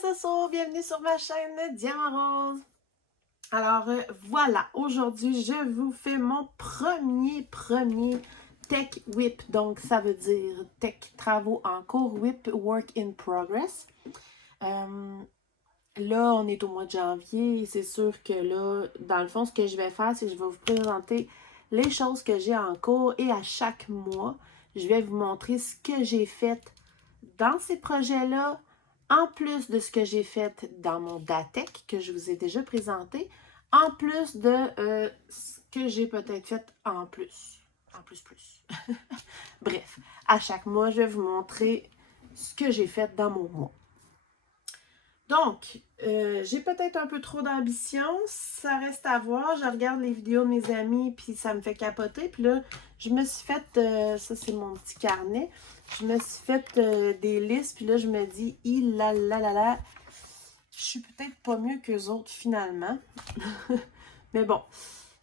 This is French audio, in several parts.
c'est Soso, bienvenue sur ma chaîne Diamant Rose. Alors voilà, aujourd'hui je vous fais mon premier Tech Whip. Donc ça veut dire Tech Travaux en cours, Whip Work in Progress. Là, on est au mois de janvier et c'est sûr que là, dans le fond, ce que je vais faire, c'est que je vais vous présenter les choses que j'ai en cours et à chaque mois, je vais vous montrer ce que j'ai fait dans ces projets-là, en plus de ce que j'ai fait dans mon DATEC que je vous ai déjà présenté, en plus de ce que j'ai peut-être fait en plus. En plus. Bref, à chaque mois, je vais vous montrer ce que j'ai fait dans mon mois. Donc, j'ai peut-être un peu trop d'ambition, ça reste à voir. Je regarde les vidéos de mes amis, puis ça me fait capoter. Puis là, je me suis fait, ça c'est mon petit carnet, je me suis fait des listes, puis là, je me dis, je suis peut-être pas mieux qu'eux autres finalement. Mais bon,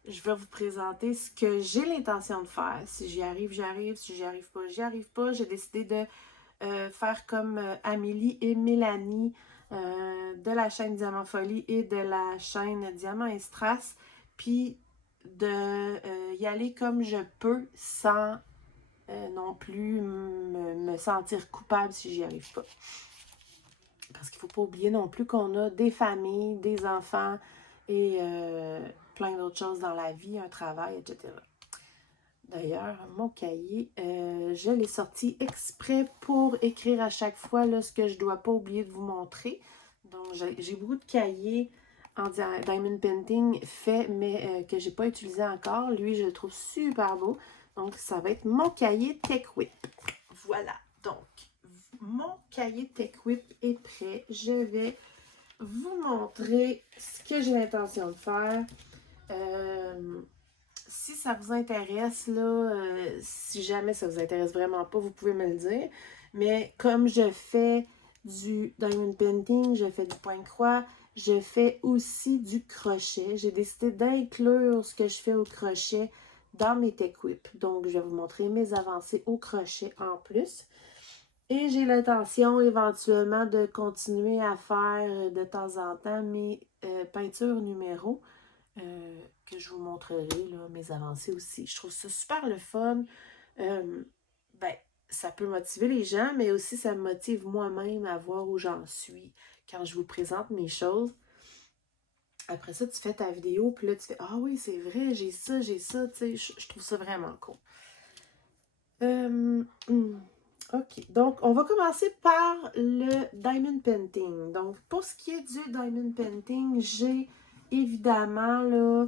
je vais vous présenter ce que j'ai l'intention de faire. Si j'y arrive, j'y arrive. Si j'y arrive pas, j'y arrive pas. J'ai décidé de faire comme Amélie et Mélanie de la chaîne Diamant Folie et de la chaîne Diamant et Strass, puis de y aller comme je peux sans non plus me sentir coupable si j'y arrive pas. Parce qu'il ne faut pas oublier non plus qu'on a des familles, des enfants et plein d'autres choses dans la vie, un travail, etc. D'ailleurs, mon cahier, je l'ai sorti exprès pour écrire à chaque fois là, ce que je ne dois pas oublier de vous montrer. Donc, j'ai beaucoup de cahiers en Diamond Painting fait, mais que je n'ai pas utilisé encore. Lui, je le trouve super beau. Donc, ça va être mon cahier Tech Whip. Voilà. Donc, mon cahier Tech Whip est prêt. Je vais vous montrer ce que j'ai l'intention de faire. Si ça vous intéresse, là, si jamais ça vous intéresse vraiment pas, vous pouvez me le dire. Mais comme je fais du diamond painting, je fais du point-croix, je fais aussi du crochet. J'ai décidé d'inclure ce que je fais au crochet dans mes Tech Whip. Donc, je vais vous montrer mes avancées au crochet en plus. Et j'ai l'intention éventuellement de continuer à faire de temps en temps mes peintures numéros. Que je vous montrerai, là, mes avancées aussi. Je trouve ça super le fun. Ben, ça peut motiver les gens, mais aussi ça me motive moi-même à voir où j'en suis quand je vous présente mes choses. Après ça, tu fais ta vidéo, puis là, tu fais « Ah oui, c'est vrai, j'ai ça, tu sais. Je trouve ça vraiment cool. OK, donc on va commencer par le Diamond Painting. Donc, pour ce qui est du Diamond Painting, j'ai évidemment, là,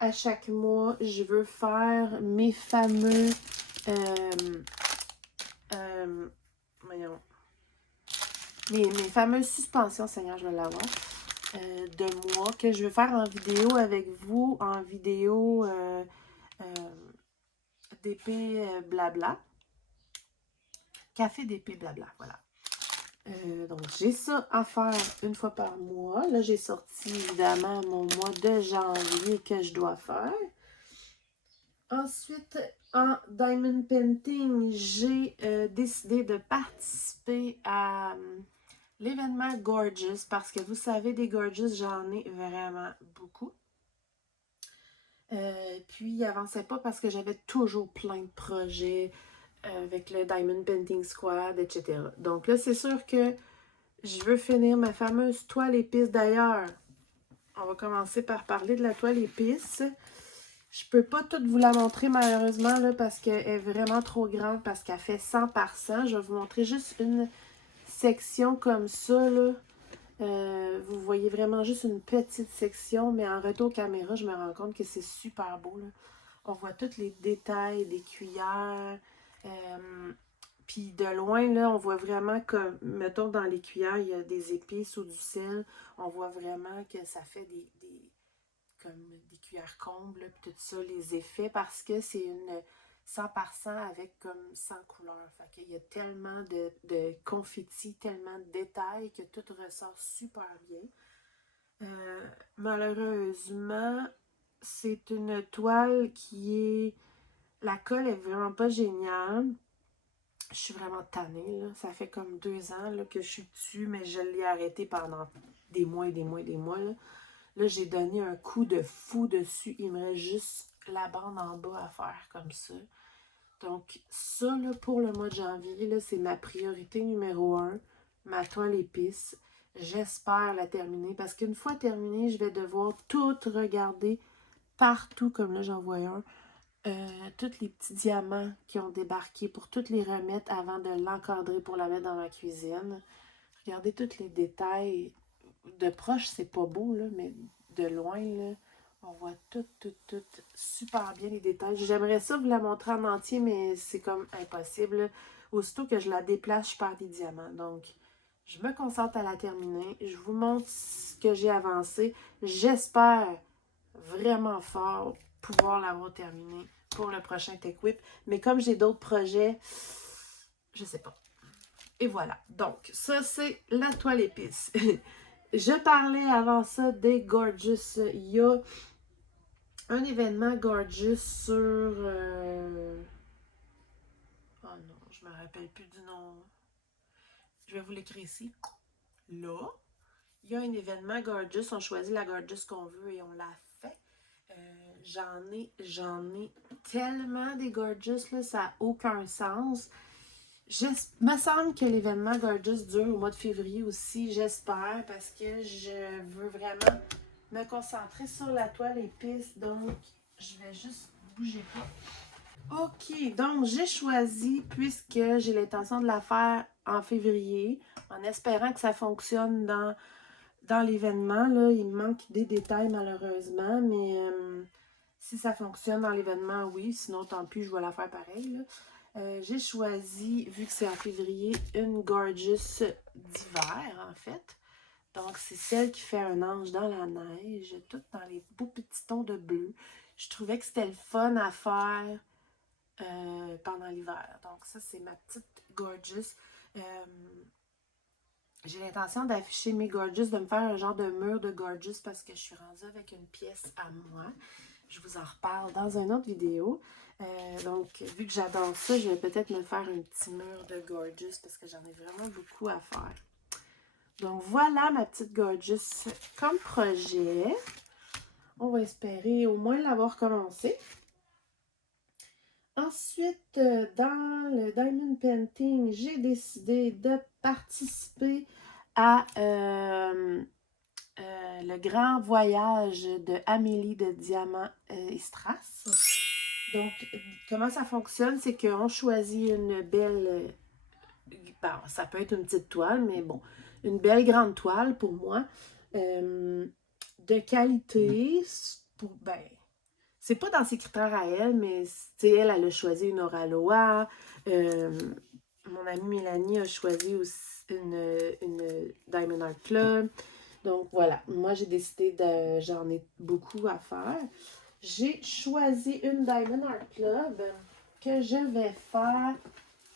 à chaque mois, je veux faire mes fameux voyons, mes fameuses suspensions, Seigneur, je vais l'avoir, de mois que je veux faire en vidéo avec vous, en vidéo d'épée blabla. Café d'épée blabla, voilà. Donc, j'ai ça à faire une fois par mois. Là, j'ai sorti évidemment mon mois de janvier que je dois faire. Ensuite, en Diamond Painting, j'ai décidé de participer à l'événement Gorgeous parce que vous savez, des Gorgeous, j'en ai vraiment beaucoup. Puis, il n'avançait pas parce que j'avais toujours plein de projets avec le Diamond Painting Squad, etc. Donc là, c'est sûr que je veux finir ma fameuse toile épice. D'ailleurs, on va commencer par parler de la toile épice. Je peux pas toute vous la montrer malheureusement là, parce qu'elle est vraiment trop grande, parce qu'elle fait 100 par 100. Je vais vous montrer juste une section comme ça. Là. Vous voyez vraiment juste une petite section, mais en retour caméra, je me rends compte que c'est super beau. Là. On voit tous les détails des cuillères. Puis de loin, là, on voit vraiment que, mettons, dans les cuillères, il y a des épices ou du sel. On voit vraiment que ça fait comme des cuillères combles, puis tout ça, les effets, parce que c'est une 100 par 100 avec comme 100 couleurs. Fait qu'il y a tellement de confettis, tellement de détails que tout ressort super bien. Malheureusement, c'est une toile qui est... La colle est vraiment pas géniale. Je suis vraiment tannée, là. Ça fait comme 2 ans là, que je suis dessus, mais je l'ai arrêté pendant des mois et des mois et des mois, là. Là, j'ai donné un coup de fou dessus. Il me reste juste la bande en bas à faire comme ça. Donc, ça, là, pour le mois de janvier, là, c'est ma priorité numéro 1, ma toile épice. J'espère la terminer parce qu'une fois terminée, je vais devoir tout regarder partout, comme là, j'en vois un. Tous les petits diamants qui ont débarqué pour tous les remettre avant de l'encadrer pour la mettre dans ma cuisine. Regardez tous les détails. De proche, c'est pas beau, là, mais de loin, là, on voit tout super bien les détails. J'aimerais ça vous la montrer en entier, mais c'est comme impossible, là. Aussitôt que je la déplace, je perds des diamants. Donc, je me concentre à la terminer. Je vous montre ce que j'ai avancé. J'espère vraiment fort pouvoir l'avoir terminée pour le prochain Tech Whip. Mais comme j'ai d'autres projets, je sais pas. Et voilà. Donc, ça, c'est la toile épice. Je parlais avant ça des Gorgeous. Il y a un événement Gorgeous sur... Oh non, je me rappelle plus du nom. Je vais vous l'écrire ici. Là, il y a un événement Gorgeous. On choisit la Gorgeous qu'on veut et on l'a fait. J'en ai tellement des Gorgeous, là, ça n'a aucun sens. Me semble que l'événement Gorgeous dure au mois de février aussi, j'espère, parce que je veux vraiment me concentrer sur la toile épice, donc je vais juste bouger pas. Ok, donc j'ai choisi, puisque j'ai l'intention de la faire en février, en espérant que ça fonctionne dans l'événement. Là, il me manque des détails malheureusement, mais si ça fonctionne dans l'événement, oui, sinon tant pis, je vais la faire pareil, là. J'ai choisi, vu que c'est en février, une Gorgeous d'hiver, en fait. Donc, c'est celle qui fait un ange dans la neige, tout dans les beaux petits tons de bleu. Je trouvais que c'était le fun à faire pendant l'hiver. Donc, ça, c'est ma petite Gorgeous. J'ai l'intention d'afficher mes Gorgeous, de me faire un genre de mur de Gorgeous parce que je suis rendue avec une pièce à moi. Je vous en reparle dans une autre vidéo. Donc, vu que j'adore ça, je vais peut-être me faire un petit mur de Gorgeous parce que j'en ai vraiment beaucoup à faire. Donc, voilà ma petite Gorgeous comme projet. On va espérer au moins l'avoir commencé. Ensuite, dans le Diamond Painting, j'ai décidé de participer à le grand voyage de Amélie de Diamant et Strass. Donc, comment ça fonctionne? C'est qu'on choisit une belle... Bon, ça peut être une petite toile, mais bon, une belle grande toile pour moi. De qualité, ben, c'est pas dans ses critères à elle, mais elle a choisi une Oraloa. Mon amie Mélanie a choisi aussi une Diamond Art Club. Donc voilà, moi j'ai décidé j'en ai beaucoup à faire. J'ai choisi une Diamond Art Club que je vais faire.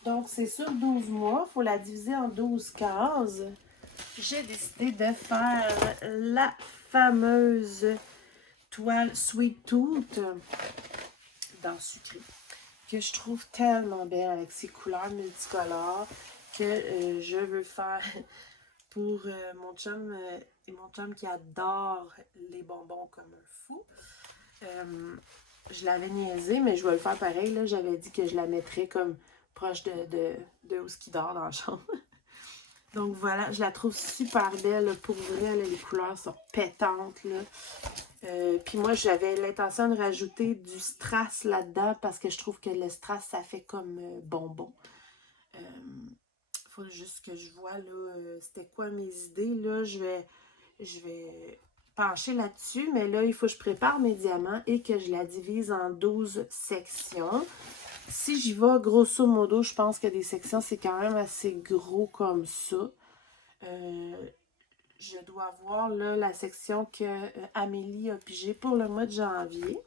Donc c'est sur 12 mois, il faut la diviser en 12 cases. J'ai décidé de faire la fameuse toile Sweet Tooth dans Sucré, que je trouve tellement belle avec ses couleurs multicolores que je veux faire pour mon chum qui adore les bonbons comme un fou. Je l'avais niaisé, mais je vais le faire pareil. Là. J'avais dit que je la mettrais comme proche de où il dort dans la chambre. Donc voilà, je la trouve super belle. Là. Pour vrai, là, les couleurs sont pétantes. Là. Puis moi, j'avais l'intention de rajouter du strass là-dedans parce que je trouve que le strass, ça fait comme bonbon. Faut juste que je vois là, c'était quoi mes idées. Là, je vais pencher là-dessus, mais là, il faut que je prépare mes diamants et que je la divise en 12 sections. Si j'y vais grosso modo, je pense que des sections, c'est quand même assez gros comme ça. Je dois voir là, la section que Amélie a pigée pour le mois de janvier.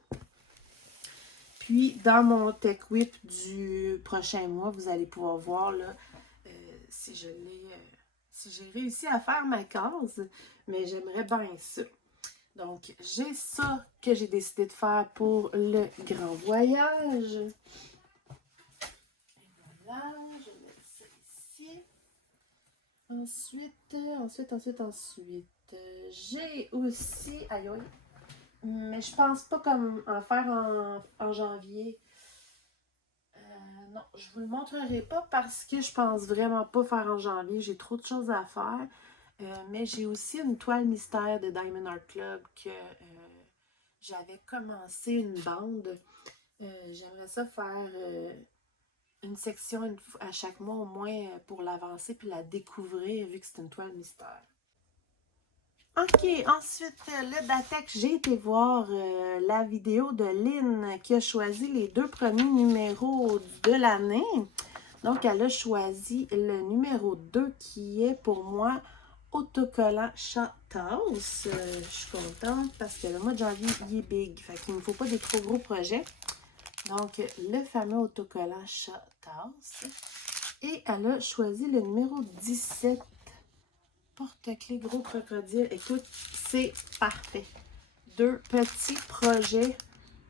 Puis, dans mon Tech Whip du prochain mois, vous allez pouvoir voir là, si j'ai réussi à faire ma case. Mais j'aimerais bien ça. Donc, j'ai ça que j'ai décidé de faire pour le grand voyage. Et voilà, je Ensuite, j'ai aussi, aïe aïe, mais je pense pas comme en faire en janvier. Non, je vous le montrerai pas parce que je pense vraiment pas faire en janvier. J'ai trop de choses à faire. Mais j'ai aussi une toile mystère de Diamond Art Club que j'avais commencé une bande. J'aimerais ça faire une section à chaque mois au moins pour l'avancer puis la découvrir vu que c'est une toile mystère. OK, ensuite, le Datec, j'ai été voir la vidéo de Lynn qui a choisi les 2 premiers numéros de l'année. Donc, elle a choisi le numéro 2 qui est pour moi autocollant Shothouse. Je suis contente parce que le mois de janvier, il est big. Fait qu'il ne me faut pas des trop gros projets. Donc, le fameux autocollant Shothouse. Et elle a choisi le numéro 17. Porte-clés gros crocodile. Écoute, c'est parfait. 2 petits projets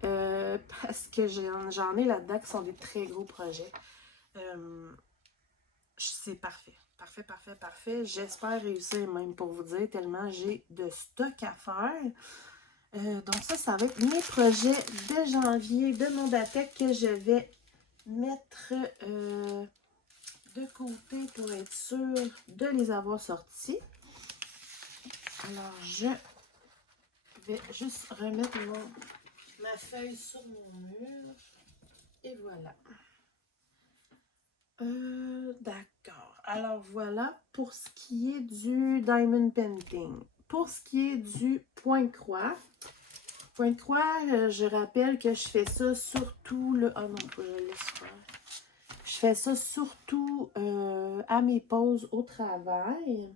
parce que j'en ai là-dedans qui sont des très gros projets. C'est parfait. Parfait, parfait, parfait. J'espère réussir même pour vous dire tellement j'ai de stock à faire. Donc ça va être mes projets de janvier de mon Datec que je vais mettre de côté pour être sûre de les avoir sortis. Alors, je vais juste remettre ma feuille sur mon mur. Et voilà. D'accord. Alors, voilà pour ce qui est du Diamond Painting. Pour ce qui est du point-croix, je rappelle que je fais ça surtout le... Oh non, je laisse faire. Je fais ça surtout à mes pauses au travail.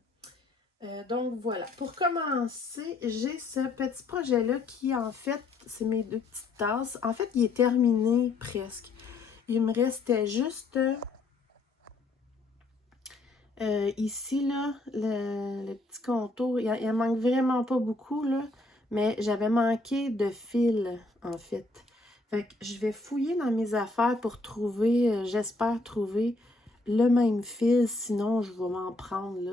Donc voilà, pour commencer, j'ai ce petit projet-là qui en fait, c'est mes 2 petites tasses. En fait, il est terminé presque. Il me restait juste ici, là, le petit contour. Il en manque vraiment pas beaucoup, là, mais j'avais manqué de fil, en fait. Fait que je vais fouiller dans mes affaires pour trouver, j'espère trouver le même fil, sinon je vais m'en prendre, là,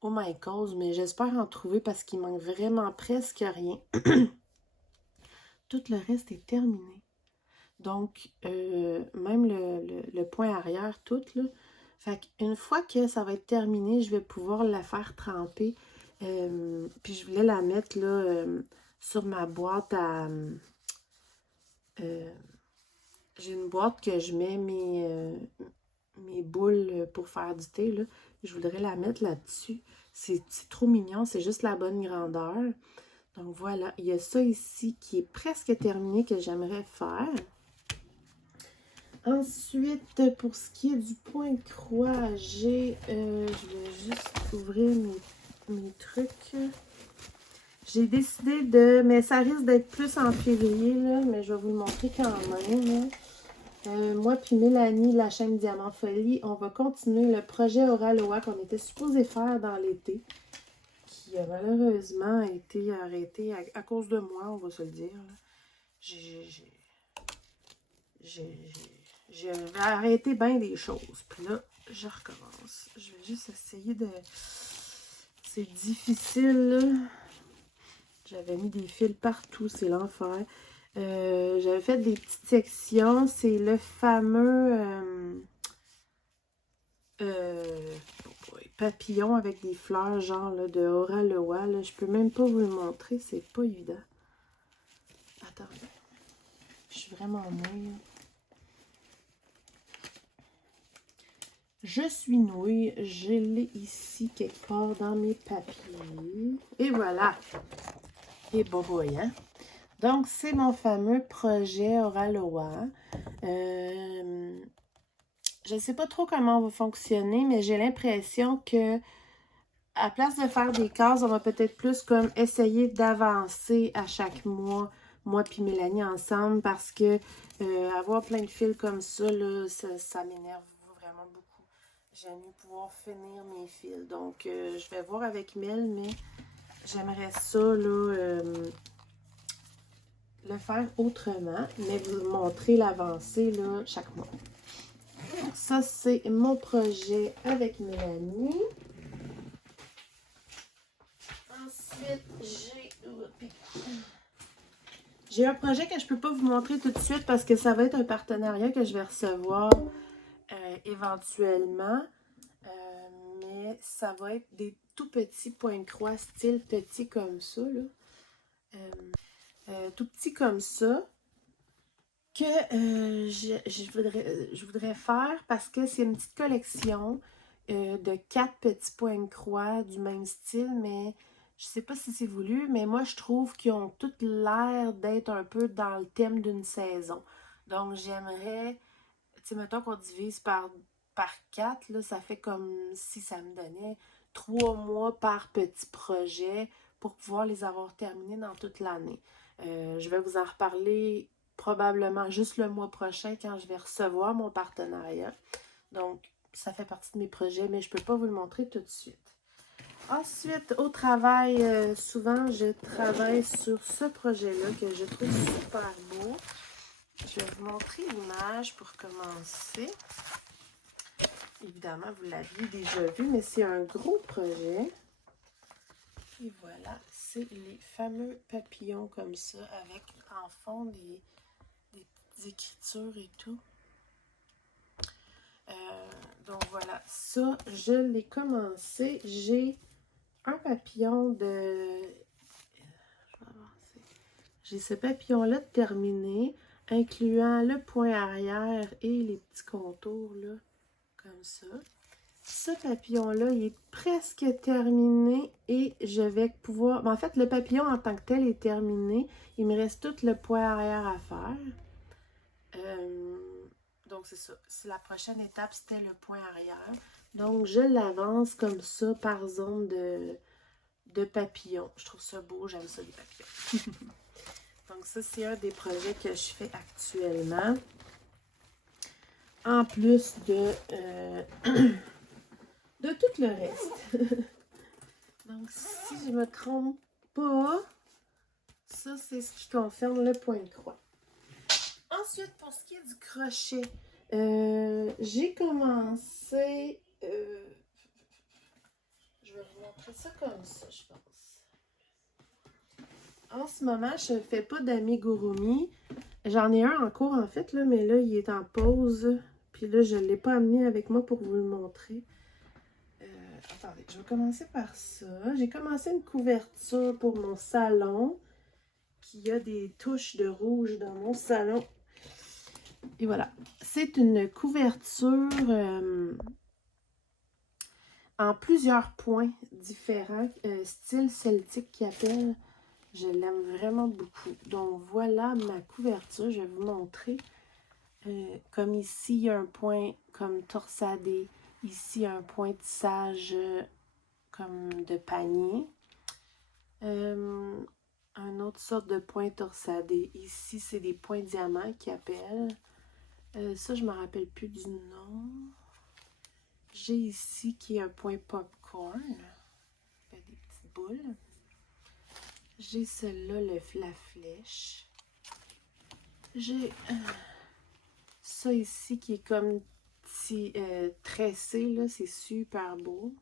oh my cause, mais j'espère en trouver parce qu'il manque vraiment presque rien. Tout le reste est terminé. Donc, même le point arrière, tout, là. Fait qu'une fois que ça va être terminé, je vais pouvoir la faire tremper. Puis je voulais la mettre, là, sur ma boîte à... j'ai une boîte que je mets mes boules pour faire du thé, là. Je voudrais la mettre là-dessus. C'est trop mignon, c'est juste la bonne grandeur. Donc voilà, il y a ça ici qui est presque terminé que j'aimerais faire. Ensuite, pour ce qui est du point croix, je vais juste ouvrir mes trucs. J'ai décidé de, mais ça risque d'être plus en février, là, mais je vais vous le montrer quand même. Moi puis Mélanie, la chaîne Diamant Folie, on va continuer le projet Aura Loa qu'on était supposé faire dans l'été, qui a malheureusement été arrêté à cause de moi, on va se le dire. J'ai arrêté bien des choses. Puis là, je recommence. Je vais juste essayer de... C'est difficile, là. J'avais mis des fils partout, c'est l'enfer. J'avais fait des petites sections. C'est le fameux papillon avec des fleurs, genre là, de Aura Loa. Là. Je peux même pas vous le montrer, c'est pas évident. Attendez. Je suis vraiment nouille. Je suis nouille. Je l'ai ici quelque part dans mes papiers. Et voilà. Et bon, voyant. Donc, c'est mon fameux projet Aura Loa. Je ne sais pas trop comment on va fonctionner, mais j'ai l'impression que à place de faire des cases, on va peut-être plus comme essayer d'avancer à chaque mois, moi puis Mélanie ensemble, parce que avoir plein de fils comme ça, là, ça m'énerve vraiment beaucoup. J'aime mieux pouvoir finir mes fils. Donc, je vais voir avec Mel, mais j'aimerais ça, là, le faire autrement, mais vous montrer l'avancée, là, chaque mois. ça, c'est mon projet avec Mélanie. Ensuite, j'ai un projet que je ne peux pas vous montrer tout de suite parce que ça va être un partenariat que je vais recevoir éventuellement. Mais ça va être des tout petits points de croix, style petit comme ça, là. Tout petit comme ça, que je voudrais faire parce que c'est une petite collection de 4 petits points de croix du même style, mais je sais pas si c'est voulu, mais moi je trouve qu'ils ont toutes l'air d'être un peu dans le thème d'une saison. Donc j'aimerais, tu sais, mettons qu'on divise par 4, là, ça fait comme si ça me donnait 3 mois par petit projet pour pouvoir les avoir terminés dans toute l'année. Je vais vous en reparler probablement juste le mois prochain quand je vais recevoir mon partenariat. Donc, ça fait partie de mes projets, mais je ne peux pas vous le montrer tout de suite. Ensuite, au travail, souvent, je travaille sur ce projet-là que je trouve super beau. Je vais vous montrer l'image pour commencer. Évidemment, vous l'aviez déjà vu, mais c'est un gros projet. Et voilà, c'est les fameux papillons comme ça, avec en fond des petites écritures et tout. Donc voilà, ça, je l'ai commencé. J'ai un papillon de... J'ai ce papillon-là terminé, incluant le point arrière et les petits contours, là, comme ça. Ce papillon-là, il est presque terminé et je vais pouvoir... En fait, le papillon en tant que tel est terminé. Il me reste tout le point arrière à faire. Donc, c'est ça. La prochaine étape, c'était le point arrière. Donc, je l'avance comme ça par zone de papillon. Je trouve ça beau, j'aime ça, les papillons. Donc, ça, c'est un des projets que je fais actuellement. En plus de tout le reste. Donc, si je ne me trompe pas, ça, c'est ce qui concerne le point de croix. Ensuite, pour ce qui est du crochet, j'ai commencé... je vais vous montrer ça comme ça, je pense. En ce moment, je ne fais pas d'amigurumi. J'en ai un en cours, en fait, là, mais là, il est en pause. Puis là, je ne l'ai pas amené avec moi pour vous le montrer. Attendez, je vais commencer par ça. J'ai commencé une couverture pour mon salon, qui a des touches de rouge dans mon salon. Et voilà, c'est une couverture en plusieurs points différents, style celtique qui appelle. Je l'aime vraiment beaucoup. Donc voilà ma couverture, je vais vous montrer. Comme ici, il y a un point comme torsadé. Ici, un point tissage comme de panier. Un autre sorte de point torsadé. Ici, c'est des points diamants qui appellent. Ça, je ne me rappelle plus du nom. J'ai ici qui est un point popcorn. Fait des petites boules. J'ai celle-là, la flèche. J'ai ça ici qui est comme tressé, là. C'est super beau.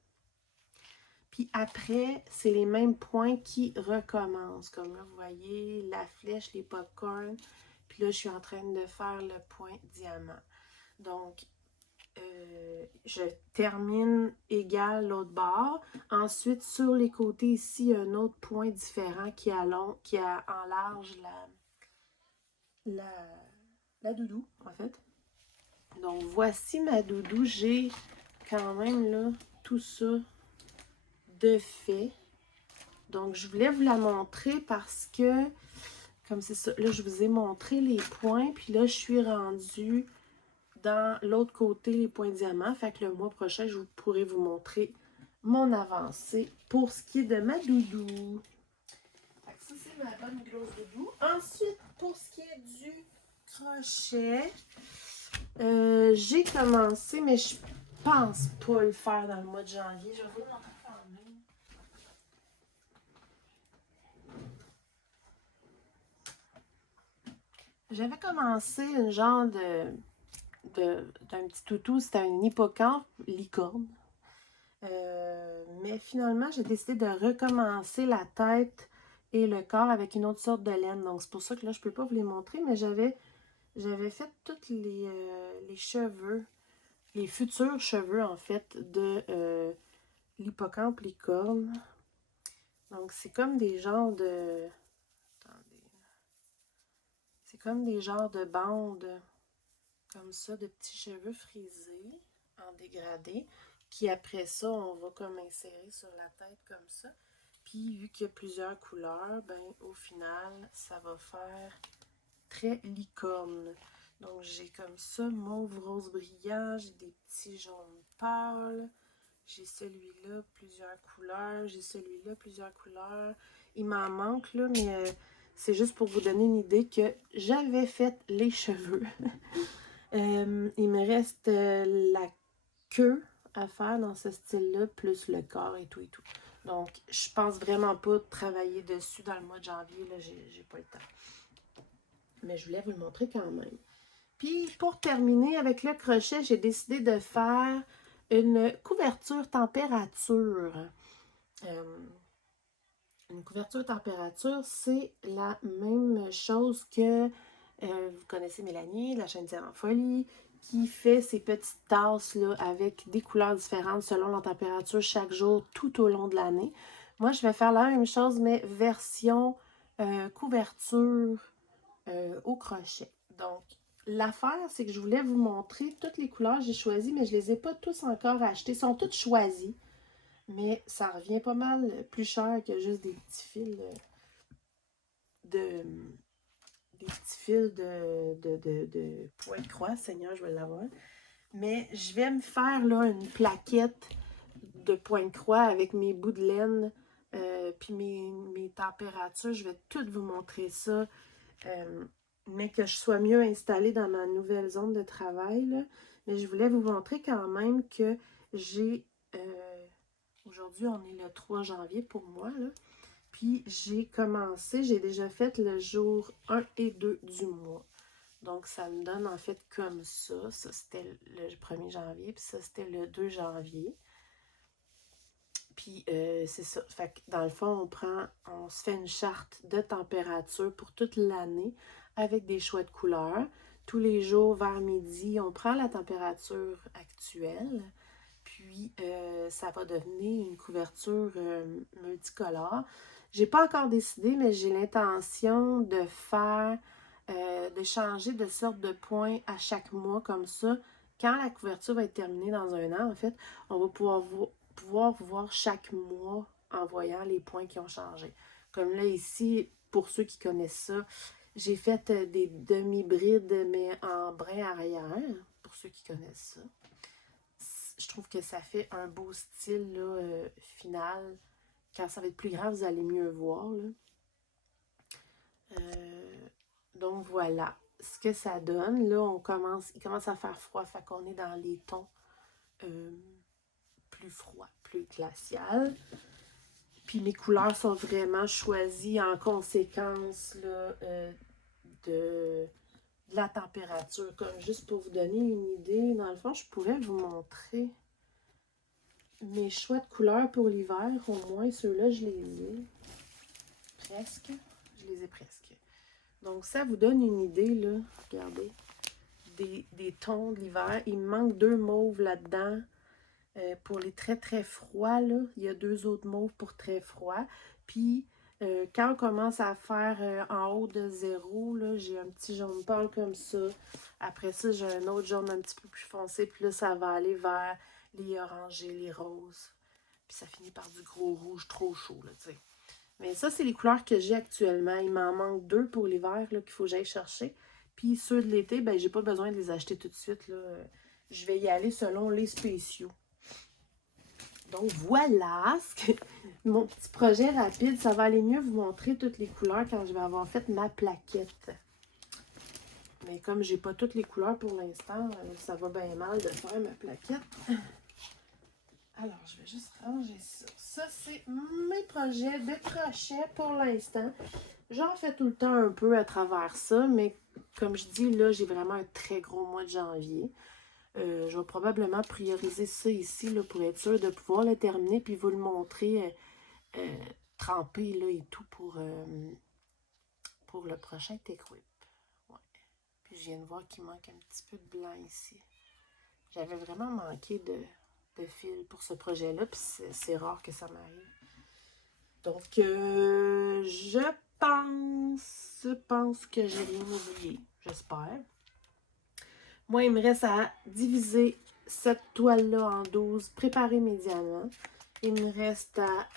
Puis après, c'est les mêmes points qui recommencent. Comme là, vous voyez, la flèche, les popcorn. Puis là, je suis en train de faire le point diamant. Donc, je termine égal l'autre bord. Ensuite, sur les côtés ici, il y a un autre point différent qui enlarge la doudou, en fait. Donc, voici ma doudou. J'ai quand même, là, tout ça de fait. Donc, je voulais vous la montrer parce que, comme c'est ça, là, je vous ai montré les points. Puis là, je suis rendue dans l'autre côté, les points diamants. Fait que le mois prochain, je pourrai vous montrer mon avancée pour ce qui est de ma doudou. Fait que ça, c'est ma bonne grosse doudou. Ensuite, pour ce qui est du crochet, j'ai commencé, mais je pense pas le faire dans le mois de janvier. Je vais vous le montrer quand même. J'avais commencé une genre d'un petit toutou, c'était un hippocampe licorne. Mais finalement, j'ai décidé de recommencer la tête et le corps avec une autre sorte de laine. Donc, c'est pour ça que là, je ne peux pas vous les montrer, mais j'avais fait tous les cheveux, les futurs cheveux, en fait, de l'hippocampe licorne. Donc, c'est comme des genres de... Attendez. C'est comme des genres de bandes, comme ça, de petits cheveux frisés, en dégradé, qui après ça, on va comme insérer sur la tête comme ça. Puis, vu qu'il y a plusieurs couleurs, ben au final, ça va faire très licorne. Donc, j'ai comme ça, mauve rose brillant, j'ai des petits jaunes pâles, j'ai celui-là, plusieurs couleurs, j'ai celui-là, plusieurs couleurs. Il m'en manque, là, mais c'est juste pour vous donner une idée que j'avais fait les cheveux. Il me reste la queue à faire dans ce style-là, plus le corps et tout et tout. Donc, je pense vraiment pas travailler dessus dans le mois de janvier, là, j'ai pas le temps. Mais je voulais vous le montrer quand même. Puis, pour terminer avec le crochet, j'ai décidé de faire une couverture température. Une couverture température, c'est la même chose que, vous connaissez Mélanie, la chaîne Diamant Folie, qui fait ces petites tasses là, avec des couleurs différentes selon la température chaque jour tout au long de l'année. Moi, je vais faire la même chose, mais version couverture au crochet. Donc, l'affaire, c'est que je voulais vous montrer toutes les couleurs que j'ai choisies, mais je ne les ai pas tous encore achetées. Elles sont toutes choisies, mais ça revient pas mal plus cher que juste des petits fils de point de croix. Seigneur, je vais l'avoir. Mais je vais me faire là une plaquette de point de croix avec mes bouts de laine, puis mes températures. Je vais tout vous montrer ça. Mais que je sois mieux installée dans ma nouvelle zone de travail. Là. Mais je voulais vous montrer quand même que j'ai... aujourd'hui, on est le 3 janvier pour moi. Là. Puis j'ai commencé, j'ai déjà fait le jour 1 et 2 du mois. Donc, ça me donne en fait comme ça. Ça, c'était le 1er janvier, puis ça, c'était le 2 janvier. Puis, c'est ça. Fait que dans le fond, on se fait une charte de température pour toute l'année avec des choix de couleurs. Tous les jours, vers midi, on prend la température actuelle. Puis, ça va devenir une couverture multicolore. J'ai pas encore décidé, mais j'ai l'intention de faire, de changer de sorte de point à chaque mois comme ça. Quand la couverture va être terminée dans un an, en fait, on va pouvoir voir chaque mois en voyant les points qui ont changé. Comme là, ici, pour ceux qui connaissent ça, j'ai fait des demi-brides, mais en brin arrière, pour ceux qui connaissent ça. Je trouve que ça fait un beau style là, final. Quand ça va être plus grand, vous allez mieux voir. Là. Donc voilà ce que ça donne. Là, il commence à faire froid, fait qu'on est dans les tons plus froids, plus glacial. Puis mes couleurs sont vraiment choisies en conséquence là, de la température. Comme juste pour vous donner une idée, dans le fond, je pourrais vous montrer mes choix de couleurs pour l'hiver. Au moins, ceux-là, je les ai presque. Je les ai presque. Donc, ça vous donne une idée, là. Regardez. Des tons de l'hiver. Il me manque 2 mauves là-dedans. Pour les très, très froids, là, il y a 2 autres mauves pour très froid. Puis, quand on commence à faire en haut de 0, là, j'ai un petit jaune pâle comme ça. Après ça, j'ai un autre jaune un petit peu plus foncé. Puis là, ça va aller vers les orangés, les roses. Puis ça finit par du gros rouge trop chaud, là, tu sais. Mais ça, c'est les couleurs que j'ai actuellement. Il m'en manque 2 pour l'hiver, là, qu'il faut que j'aille chercher. Puis ceux de l'été, ben, j'ai pas besoin de les acheter tout de suite, là. Je vais y aller selon les spéciaux. Donc voilà, mon petit projet rapide. Ça va aller mieux vous montrer toutes les couleurs quand je vais avoir fait ma plaquette. Mais comme j'ai pas toutes les couleurs pour l'instant, ça va bien mal de faire ma plaquette. Alors, je vais juste ranger ça. Ça, c'est mes projets de crochet pour l'instant. J'en fais tout le temps un peu à travers ça, mais comme je dis, là, j'ai vraiment un très gros mois de janvier. Je vais probablement prioriser ça ici là, pour être sûr de pouvoir le terminer puis vous le montrer trempé là, et tout pour le prochain Take Whip. Ouais. Puis je viens de voir qu'il manque un petit peu de blanc ici. J'avais vraiment manqué de fil pour ce projet-là, puis c'est rare que ça m'arrive. Donc, je pense que j'ai rien oublié, j'espère. Moi, il me reste à diviser cette toile-là en 12, préparer mes diamants. Il me reste à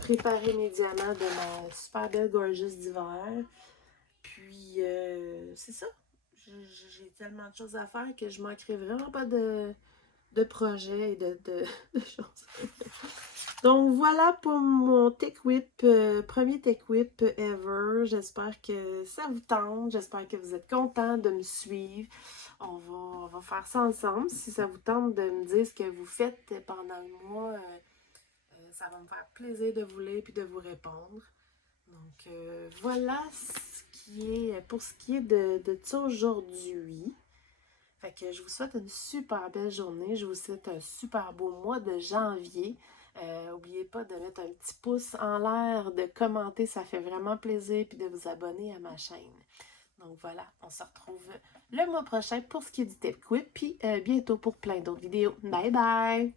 préparer mes diamants de ma super belle gorgeous d'hiver. Puis, c'est ça. J'ai tellement de choses à faire que je manquerai vraiment pas de projets et de choses. Donc, voilà pour mon Take Whip, premier Take Whip ever. J'espère que ça vous tente. J'espère que vous êtes contents de me suivre. On va faire ça ensemble. Si ça vous tente de me dire ce que vous faites pendant le mois, ça va me faire plaisir de vous lire et de vous répondre. Donc, voilà pour ce qui est de ça aujourd'hui. Fait que je vous souhaite une super belle journée. Je vous souhaite un super beau mois de janvier. N'oubliez pas de mettre un petit pouce en l'air, de commenter, ça fait vraiment plaisir, puis de vous abonner à ma chaîne. Donc voilà, on se retrouve le mois prochain pour ce qui est du Take Whip, puis bientôt pour plein d'autres vidéos. Bye bye!